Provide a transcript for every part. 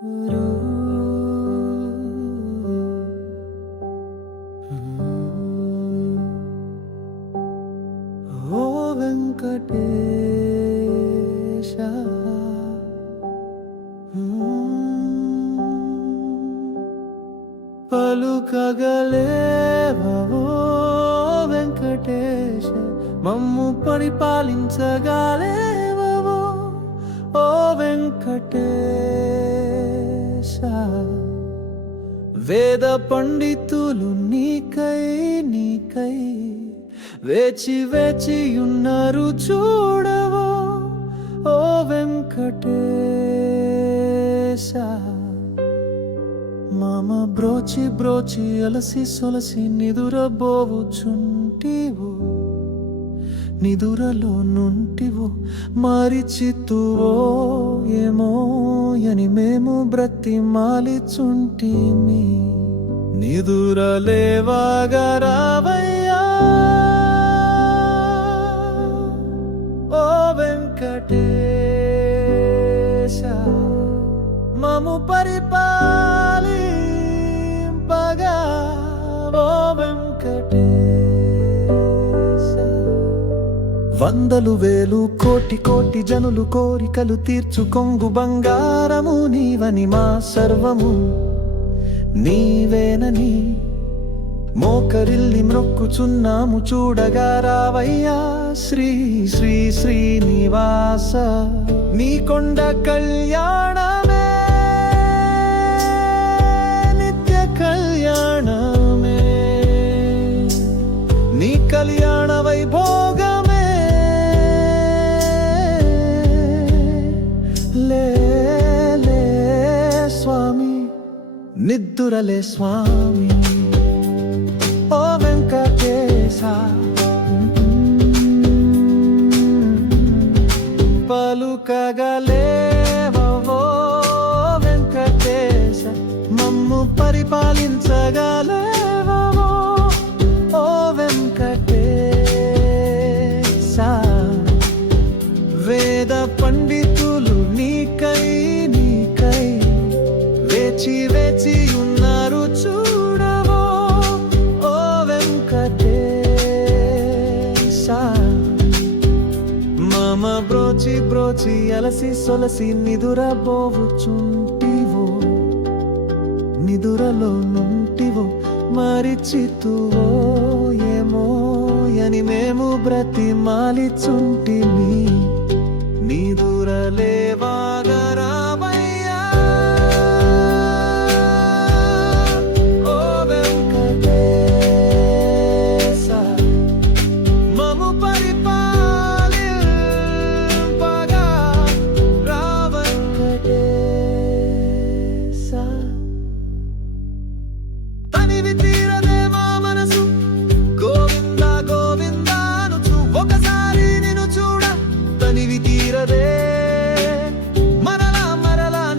ఓ వెంకటేశ పలుకగలేవో వెంకటేశ మమ్ము పరిపాలించగలేవో ఓ వెంకటేశ వేద పండితులు నీకై వేచి వేచియున్నారు చూడవో ఓ వెంకటేశ మామ బ్రోచి అలసి సొలసి నిదురబోవుచుంటివో నిదురలో నుంటివో మరిచితువో ఏమో అని మేము బ్రతిమాలిచుంటిమి నిదురలేవాగా రావయ్యా ఓ వెంకటేశ మము పరిపాలింపగా ఓ వెంకటేశ వందలు వేలు కోటి జనులు కోరికలు తీర్చు కొంగు బంగారము నీవని మా సర్వము నీవేనని మోకరిల్లి మ్రొక్కుచున్నాము చూడగా రావయ్యా శ్రీ శ్రీ శ్రీనివాస నీ కొండ కళ్యాణమే నిత్య కళ్యాణమే నీ కళ్యాణ వైభోగమే లే స్వామి నిద్దురలే స్వామి ఓ వెంకటేశ పలుకగలేవో వెంకటేశ మమ్ము పరిపాలించగలేవో ఓ వెంకటేశ వేద పండితులు నీకై వేచి ఉన్నారు చూడవో ఓ వెంకటేశ మామ బ్రోచి అలసి సొలసి నిదురబోవుచుంటివో నిదురలో నుంటివో మరిచితువో ఏమో అని మేము బ్రతిమాలిచుంటిమి నిదురలేవాగా రావయ్యా ఓ వెంకటేశ మము పరిపాలింపగా రా వెంకటేశ తనివి తీరదే మా మనసు గోవింద గోవింద అనుచు ఒకసారి నిన్ను చూడ తనివి తీరదే మరలా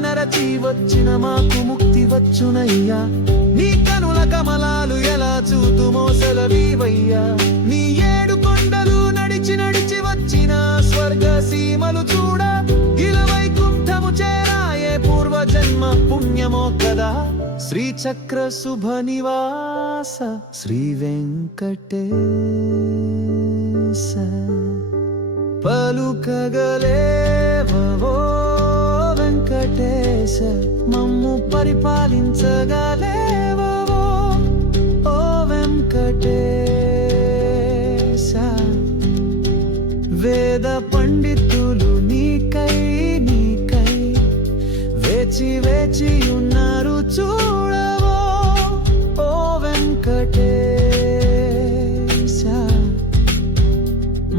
నరచి వచ్చిన మాకు ముక్తి వచ్చునయ్యా నీ కనుల కమలాలు ఎలా చూతుమో సెలవీవయ్యా నీ ఏడు కొండలు నడిచి వచ్చిన స్వర్గ సీమలు చూడ ఇలవైకుంఠము చేరాయే పూర్వజన్మ పుణ్యమో కదా శ్రీచక్ర శుభ నివాస శ్రీ వెంకటేశ పలుకగలేవో వెంకటేశ మమ్ము పరిపాలించగలేవో ఓ వెంకటేశ వేద పండితులు నీకై వేచి ఉన్నారు చూడవో ఓ వెంకటేశ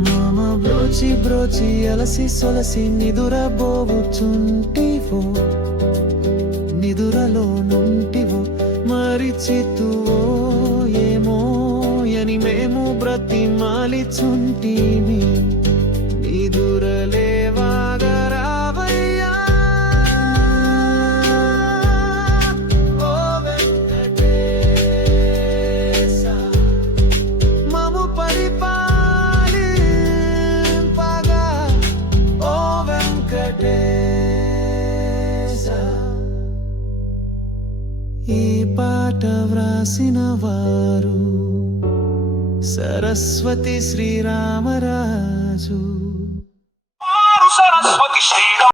మామ బ్రోచి అలసి సొలసి నిదురబోవుచుంటివో నిదురలో నుంటివో మరిచితువో ఏమో అని మేము బ్రతిమాలిచుంటిమి నిదురలేవాగా రావయ్యా ఓ వెంకటేశ మము పరిపాలింపగా ఓ వెంకటేశ ఈ పాట వ్రాసిన వారు సరస్వతి శ్రీరామరాజు. సరస్వతి శ్రీరామ